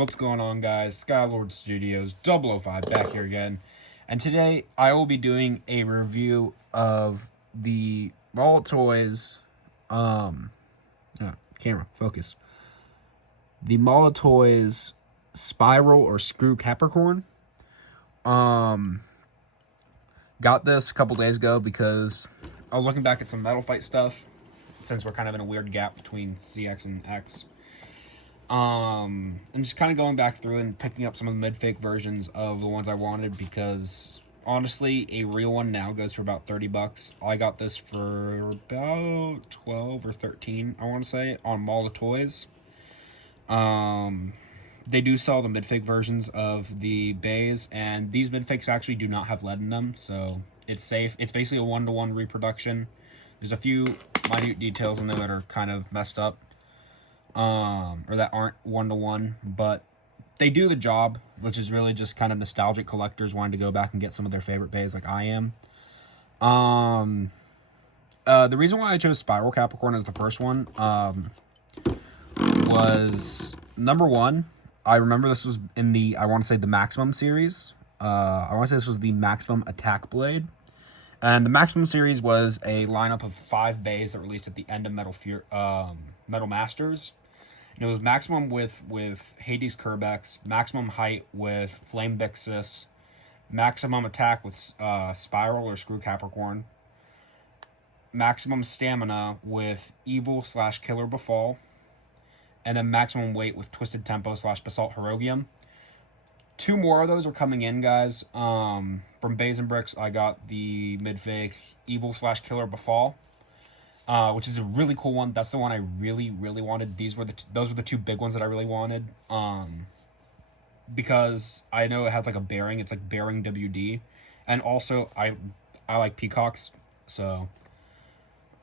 What's going on, guys? Skylord Studios 005 back here again. And today I will be doing a review of the Ball Toys camera focus. The Mala Toys Spiral or Screw Capricorn. Got this a couple days ago because I was looking back at some Metal Fight stuff since we're kind of in a weird gap between CX and X. And just kind of going back through and picking up some of the mid-fake versions of the ones I wanted because, honestly, a real one now goes for about 30 bucks. I got this for about 12 or 13, I want to say, on Mall of Toys. They do sell the mid-fake versions of the beys, and these mid-fakes actually do not have lead in them, so it's safe. It's basically a one-to-one reproduction. There's a few minute details in there that are kind of messed up. Or that aren't one-to-one, but they do the job, which is really just kind of nostalgic collectors wanting to go back and get some of their favorite bays like I am. The reason why I chose Sprial Capricorn as the first one, was, number one, I remember this was in the, I want to say the Maximum series. I want to say this was the Maximum Attack Blade. And the Maximum series was a lineup of 5 bays that released at the end of Metal Masters. And it was Maximum with Hades Kerbex, Maximum Height with Flame Bixis, Maximum Attack with Spiral or Screw Capricorn, Maximum Stamina with Evil/Killer Befall, and then Maximum Weight with Twisted Tempo/Basalt Herogium. 2 more of those are coming in, guys. From Bays and Bricks, I got the mid-fake Evil/Killer Befall, which is a really cool one. That's the one I really wanted. Those were the 2 big ones that I really wanted. Because I know it has like a bearing. It's like bearing WD, and also I like peacocks, so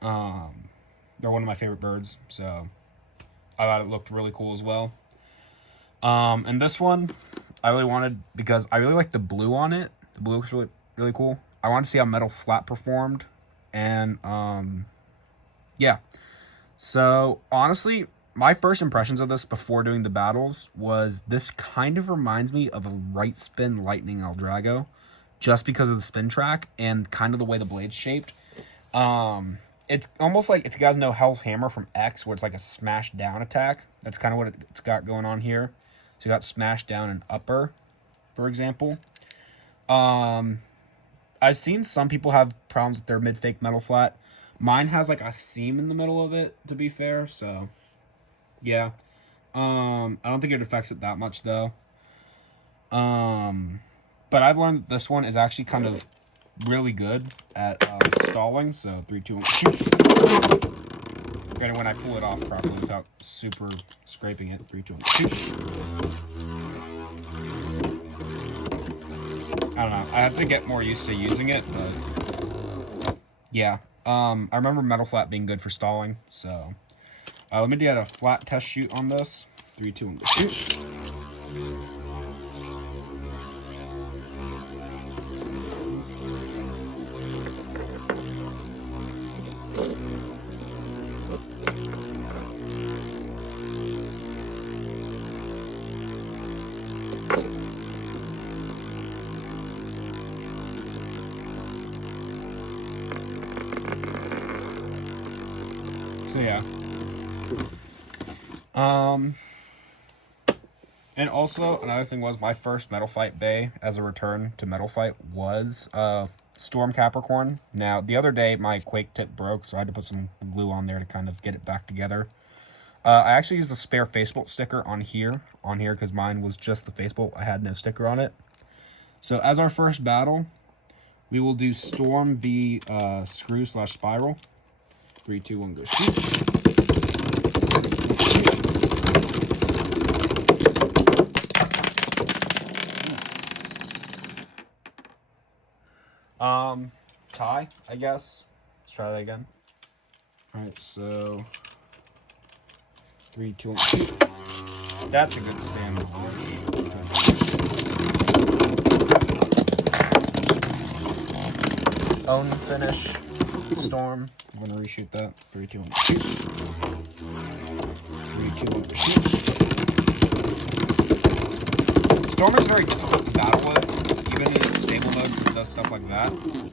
they're one of my favorite birds. So I thought it looked really cool as well. And this one I really wanted because I really like the blue on it. The blue looks really cool. I want to see how Metal Flat performed, and yeah. So honestly, my first impressions of this before doing the battles was this kind of reminds me of a Right Spin Lightning Eldrago, just because of the spin track and kind of the way the blade's shaped. It's almost like if you guys know Hell's Hammer from X, where it's like a smash down attack. That's kind of what it's got going on here. So you got smash down and upper, for example. I've seen some people have problems with their mid-fake Metal Flat. Mine has like a seam in the middle of it, to be fair, so yeah. I don't think it affects it that much though. But I've learned that this one is actually kind of really good at stalling, so 3, 2, 1, shoot. And when I pull it off properly without super scraping it, 3, 2, 1, shoot. I don't know. I have to get more used to using it, but yeah. I remember Metal Flat being good for stalling, so let me get a flat test shoot on this. 3, 2, 1, shoot. So yeah. And also another thing was my first Metal Fight bay as a return to Metal Fight was Storm Capricorn. Now the other day my Quake tip broke, so I had to put some glue on there to kind of get it back together. I actually used a spare facebolt sticker on here because mine was just the facebolt. I had no sticker on it. So as our first battle, we will do Storm v Screw/Spiral. 3, 2, 1, go shoot. Tie, I guess. Let's try that again. Alright, so 3, 2, 1, shoot. That's a good stand launch. Own finish. Storm. I'm going to reshoot that. 3, 2, 1, shoot. 3, 2, 1, shoot. Storm is very difficult to battle with. Even in stable mode, it does stuff like that. To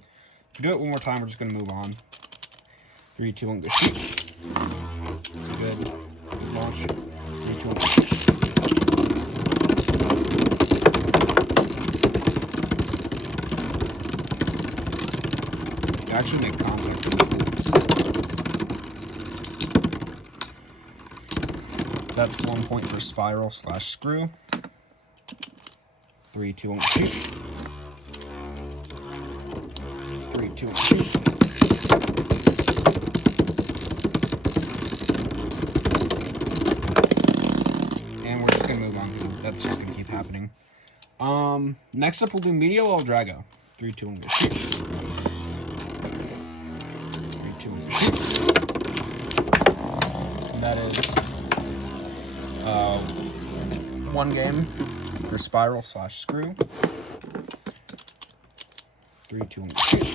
do it one more time, we're just going to move on. 3, 2, 1, go shoot. So good. Good launch. 3, 2, 1, go shoot. Actually make contact. That's 1 point for spiral / screw. 3, 2, 1, shoot. 3, 2, 1, shoot. And we're just gonna move on. That's just gonna keep happening. Next up we'll do Medio El Drago. 3, 2, 1, go shoot. 3, 2, 1, go shoot. And that is 1 game for spiral / screw. 3, 2, 1, shoot.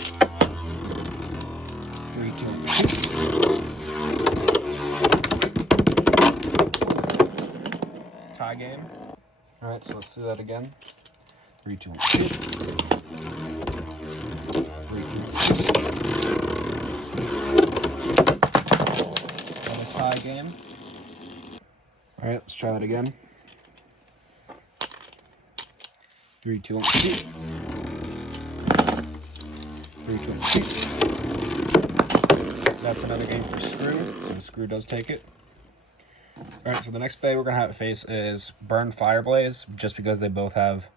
3, 2, 1, shoot. Tie game. Alright, so let's do that again. 3, 2, 1, shoot. 3, 2, 1, shoot. Another tie game. Alright, let's try that again. 3, 2, 1, shoot. 3, 2, 1, shoot. That's another game for screw, so the screw does take it. Alright, so the next bay we're going to have it face is Burn Fireblaze, just because they both have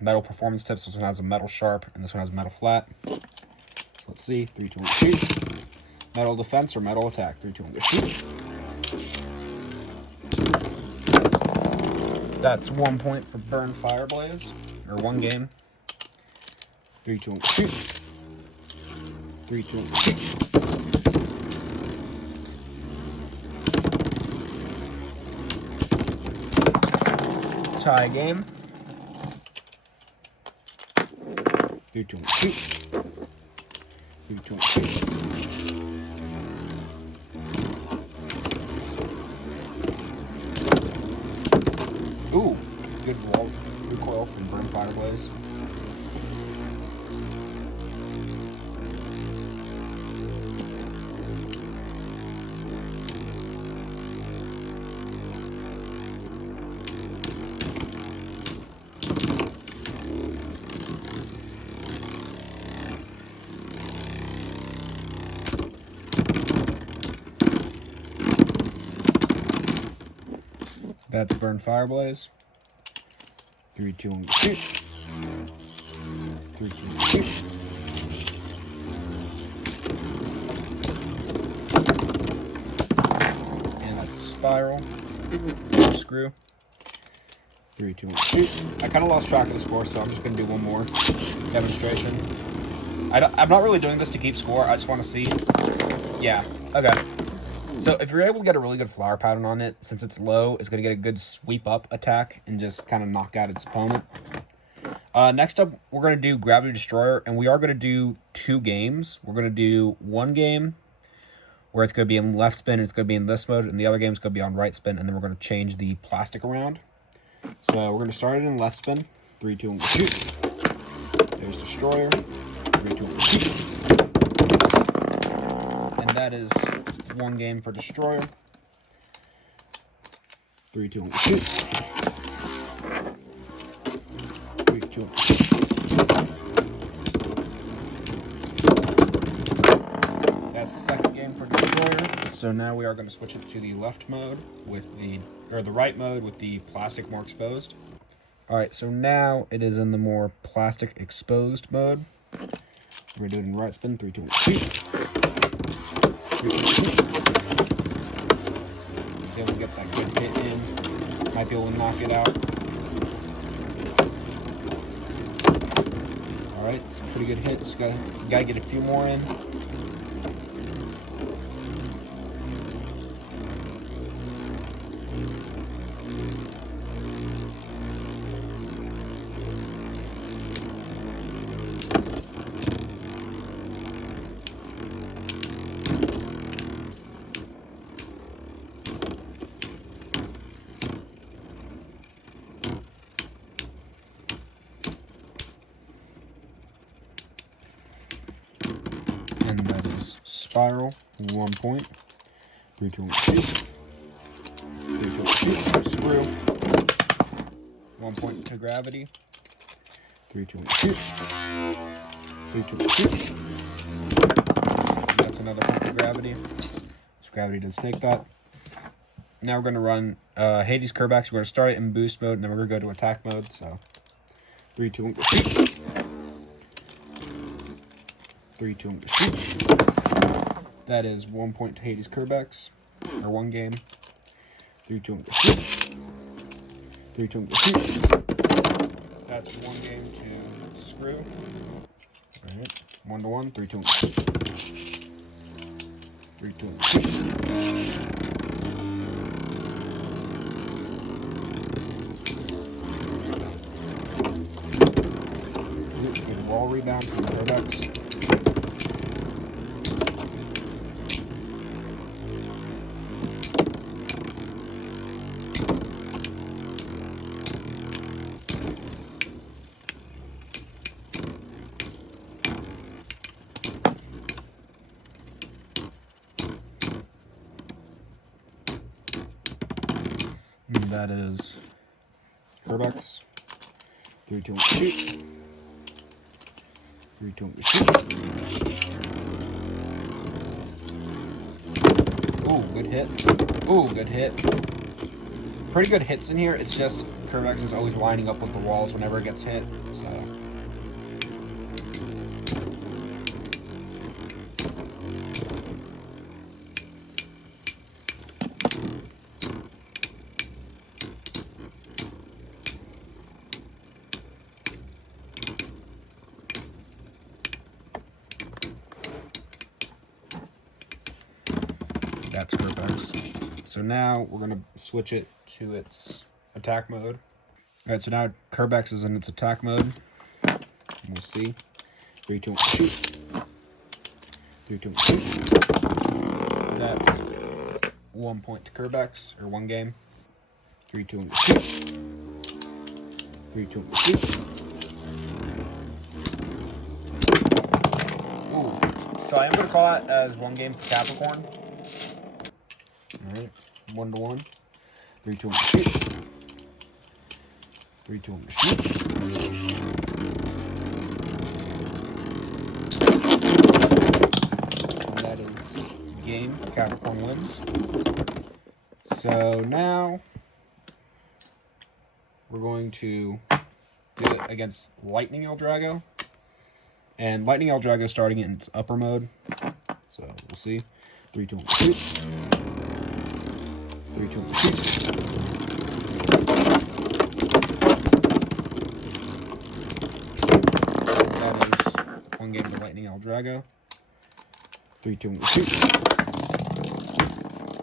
metal performance tips. This one has a metal sharp, and this one has metal flat. So let's see. 3, 2, 1, shoot. Metal defense or metal attack. 3, 2, 1, go shoot. That's 1 point for Burn Fireblaze, or 1 game. 3, 2, 1, shoot. 3, 2, 1, shoot. Tie game. 3, 2, 1, shoot. 3, 2, 1, shoot. Ooh, good wall recoil from Burn Fireblaze. That's Burn Fireblaze. 3, 2, 1, shoot. 3, 2, 1, shoot. And that's Spiral. Screw. 3, 2, 1, shoot. I kind of lost track of the score, so I'm just going to do one more demonstration. I'm not really doing this to keep score. I just want to see. Yeah. Okay. So if you're able to get a really good flower pattern on it, since it's low, it's going to get a good sweep up attack and just kind of knock out its opponent. Next up, we're going to do Gravity Destroyer, and we are going to do 2 games. We're going to do 1 game where it's going to be in left spin, and it's going to be in this mode, and the other game is going to be on right spin, and then we're going to change the plastic around. So we're going to start it in left spin. 3, 2, 1, shoot. There's Destroyer. 3, 2, 1, shoot. And that is 1 game for Destroyer. 3, 2, 1, shoot. 3, 2, 1, shoot. That's the 2nd game for Destroyer. So now we are going to switch it to the left mode with the right mode with the plastic more exposed. Alright, so now it is in the more plastic exposed mode. We're doing it in right spin. 3, 2, 1, shoot. 3, 2, 1, shoot. See if we can get that good hit in. Might be able to knock it out. Alright, it's a pretty good hit. Just gotta get a few more in. Spiral, 1 point. 3, 2, 1, shoot. 3, 2, 1, shoot. Screw. 1 point to gravity. 3, 2, 1, shoot. 3, 2, 1, shoot. That's another point to gravity. So gravity does take that. Now we're going to run Hades Kerbex. We're going to start it in boost mode, and then we're going to go to attack mode. So 3, 2, 1, go shoot. 3, 2, 1, go shoot. That is 1 point to Hades Kerbex, or 1 game. 3, 2, 1, go shoot. 3, 2, 1, go shoot. That's 1 game to screw. All right, 1 to 1. 3, 2, 1, go shoot. 3, 2, 1, go shoot. Wall rebound from the Kerbex. And that is Kerbex. 3, 2, 1, shoot. 3, 2, 1, shoot. Ooh, good hit. Ooh, good hit. Pretty good hits in here. It's just Kerbex is always lining up with the walls whenever it gets hit. So that's Kerbex. So now we're going to switch it to its attack mode. Alright, so now Kerbex is in its attack mode. We'll see. 3, 2, 1, shoot. 3, 2, 1, shoot. That's 1 point to Kerbex, or 1 game. 3, 2, 1, shoot. 3, 2, 1, shoot. Ooh. So I am going to call that as 1 game for Capricorn. Alright, 1 to 1. 3, 2, 1, shoot. 3, 2, 1, shoot. And that is game. Capricorn wins. So now we're going to do it against Lightning Eldrago. And Lightning Eldrago starting in its upper mode. So we'll see. 3, 2, 1, shoot. 3, 2, 1, shoot. That is 1 game to Lightning Eldrago. 3, 2, 1, shoot.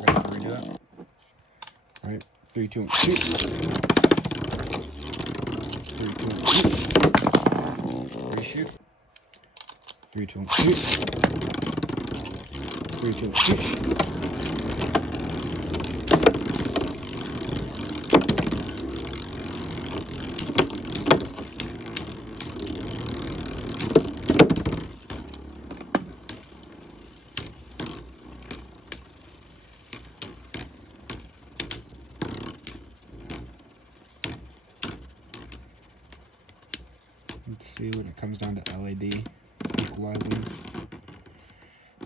Ready to redo that. Alright. 3, 2, 1, shoot. 3, 2, 1, shoot. Reshoot. 3, 2, 1, shoot. 3, 2, 1, shoot. Let's see when it comes down to LAD equalizing.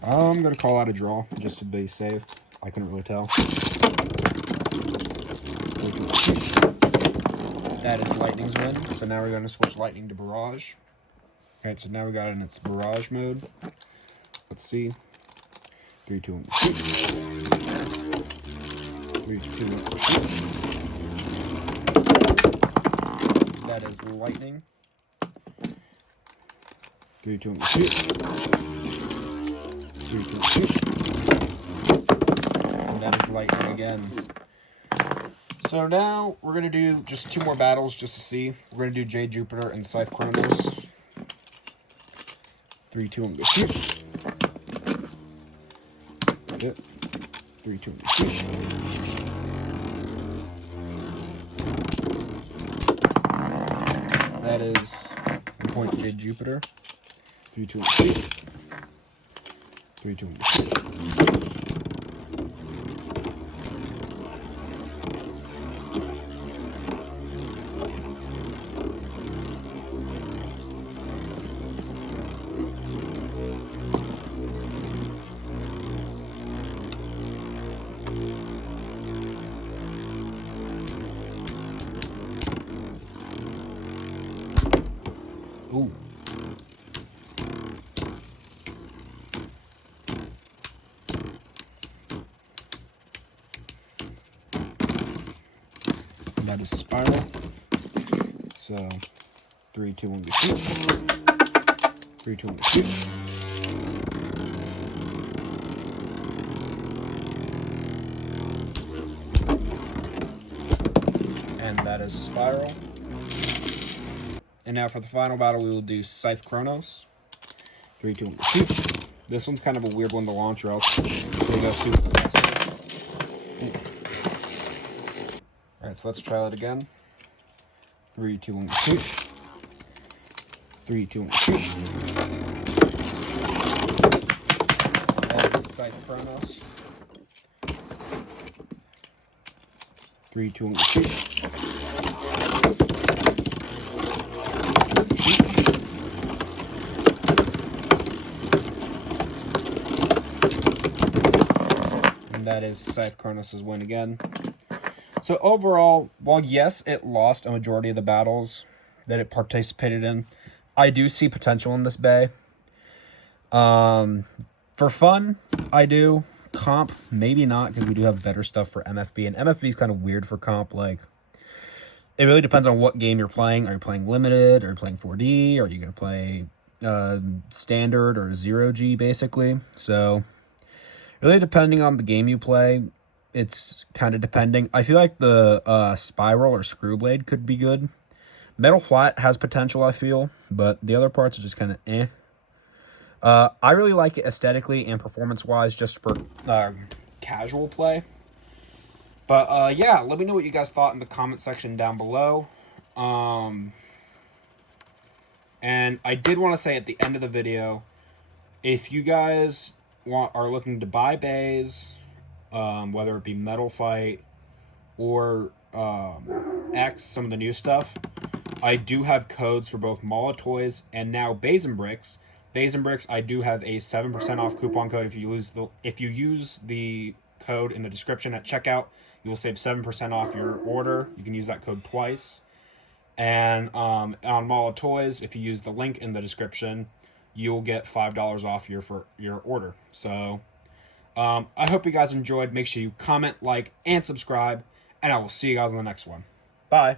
I'm going to call out a draw just to be safe. I couldn't really tell. That is Lightning's win. So now we're going to switch Lightning to Barrage. Alright, so now we got it in its Barrage mode. Let's see. 3, 2, 1, shoot. 3, 2, 1, shoot. That is Lightning. 3, 2, 1, shoot. 3, 2, 1, shoot. And that is Lightning again. So now we're going to do just 2 more battles just to see. We're going to do Jade Jupiter and Scythe Chronos. 3, 2, 1, go shoot. Yep. 3, 2, 1, go shoot. That is 1 point to Jade Jupiter. 3, 2, 1, shoot. 3, 2, 1. Ooh. And that is Spiral. So 3, 2, 1, shoot. 3, 2, 1, shoot. And that is Spiral. And now for the final battle, we will do Scythe Chronos. 3, 2, 1, shoot. This one's kind of a weird one to launch, or else they go super fast. Alright, so let's try that again. 3, 2, 1, shoot. 3, 2, 1, shoot. And Scythe Chronos. 3, 2, 1, shoot. And that is Scythe Chronos' win again. So overall, while yes, it lost a majority of the battles that it participated in, I do see potential in this bay. For fun, I do. Comp, maybe not, because we do have better stuff for MFB. And MFB is kind of weird for comp. Like, it really depends on what game you're playing. Are you playing limited? Are you playing 4D? Are you going to play standard or 0G, basically? So, really depending on the game you play, it's kind of depending. I feel like the Spiral or Screwblade could be good. Metal Flat has potential, I feel, but the other parts are just kind of eh. I really like it aesthetically and performance-wise just for casual play. But, yeah, let me know what you guys thought in the comment section down below. And I did want to say at the end of the video, if you guys are looking to buy beys, whether it be Metal Fight or X, some of the new stuff, I do have codes for both Mala Toys and now Beys and Bricks. Beys and Bricks, I do have a 7% off coupon code. If you use the code in the description at checkout, you will save 7% off your order. You can use that code twice. And on Mala Toys, if you use the link in the description, you'll get $5 off your order. So I hope you guys enjoyed. Make sure you comment, like, and subscribe, and I will see you guys in the next one. Bye.